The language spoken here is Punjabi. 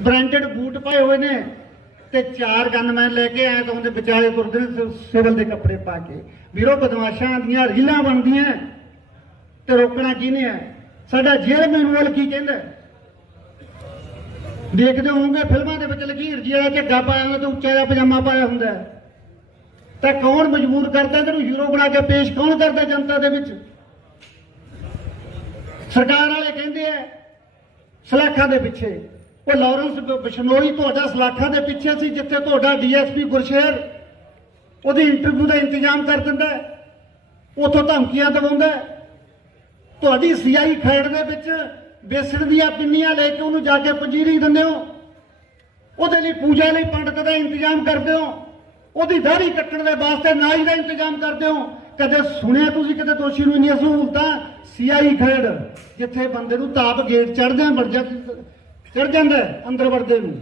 ਬ੍ਰਾਂਡਡ ਬੂਟ ਪਾਏ ਹੋਏ ਨੇ ਤੇ ਚਾਰ ਗਨਮੈਨ ਲੈ ਕੇ ਆਏ ਤਾਂ ਉਹਦੇ ਵਿਚਾਲੇ ਤੁਰਦੇ ਨੇ ਸਿਵਲ ਦੇ ਕੱਪੜੇ ਪਾ ਕੇ। ਵੀਰੋ, ਬਦਮਾਸ਼ਾਂ ਦੀਆਂ ਰੀਲਾਂ ਬਣਦੀਆਂ ਤੇ ਰੋਕਣਾ ਕਿਹਨੇ ਹੈ ਸਾਡਾ ਜੇਲ੍ਹ ਮੈਨੂਅਲ ਕੀ ਕਹਿੰਦਾ ਦੇਖਦੇ ਹੋਵੋਗੇ ਫਿਲਮਾਂ ਦੇ ਵਿੱਚ ਲਕੀਰ ਜੀ ਵਾਲਾ ਝੱਗਾ ਪਾਇਆ ਹੁੰਦਾ ਤੇ ਉੱਚਾ ਜਿਹਾ ਪਜਾਮਾ ਪਾਇਆ ਹੁੰਦਾ ਹੈ। ਤਾਂ ਕੌਣ ਮਜਬੂਰ ਕਰਦਾ ਤੈਨੂੰ ਹੀਰੋ ਬਣਾ ਕੇ ਪੇਸ਼ ਕੌਣ ਕਰਦਾ ਜਨਤਾ ਦੇ ਵਿੱਚ? ਸਰਕਾਰ ਵਾਲੇ ਕਹਿੰਦੇ ਆ ਸਲਾਖਾਂ ਦੇ ਪਿੱਛੇ। ਉਹ ਲਾਰੈਂਸ ਬਿਸ਼ਨੋਈ ਤੁਹਾਡਾ ਸਲਾਖਾਂ ਦੇ ਪਿੱਛੇ ਸੀ, ਜਿੱਥੇ ਤੁਹਾਡਾ ਡੀਐਸਪੀ ਗੁਰਸ਼ੇਰ ਉਹਦੀ ਇੰਟਰਵਿਊ ਦਾ ਇੰਤਜ਼ਾਮ ਕਰ ਦਿੰਦਾ ਹੈ। ਉੱਥੋਂ ਧਮਕੀਆਂ ਦਵਾਉਂਦਾ ਤੁਹਾਡੀ ਸੀਆਈ ਖੈੜ ਦੇ ਵਿੱਚ ਬੇਸਣ ਦੀਆਂ ਪਿੰਨੀਆਂ ਲੈ ਕੇ ਉਹਨੂੰ ਜਾ ਕੇ ਪੰਜੀਰੀ ਦਿੰਦੇ ਹੋ। ਉਹਦੇ ਲਈ ਪੂਜਾ ਲਈ ਪੰਡਤ ਦਾ ਇੰਤਜ਼ਾਮ ਕਰਦੇ ਹੋ। ਉਹਦੀ ਦਾੜੀ ਕੱਟਣ ਦੇ ਵਾਸਤੇ ਨਾਈ ਦਾ ਇੰਤਜ਼ਾਮ ਕਰਦੇ ਹੋ। ਕਦੇ ਸੁਣਿਆ ਤੁਸੀਂ ਕਿਤੇ ਦੋਸ਼ੀ ਨੂੰ ਇੰਨੀਆਂ ਸਹੂਲਤਾਂ? ਸੀਆਈ ਖੇਡ, ਜਿੱਥੇ ਬੰਦੇ ਨੂੰ ਤਾਪ ਗੇਟ ਚੜਦਿਆਂ ਵੜ ਜਾ ਚੜ ਜਾਂਦਾ ਅੰਦਰ ਵੜਦੇ ਨੂੰ।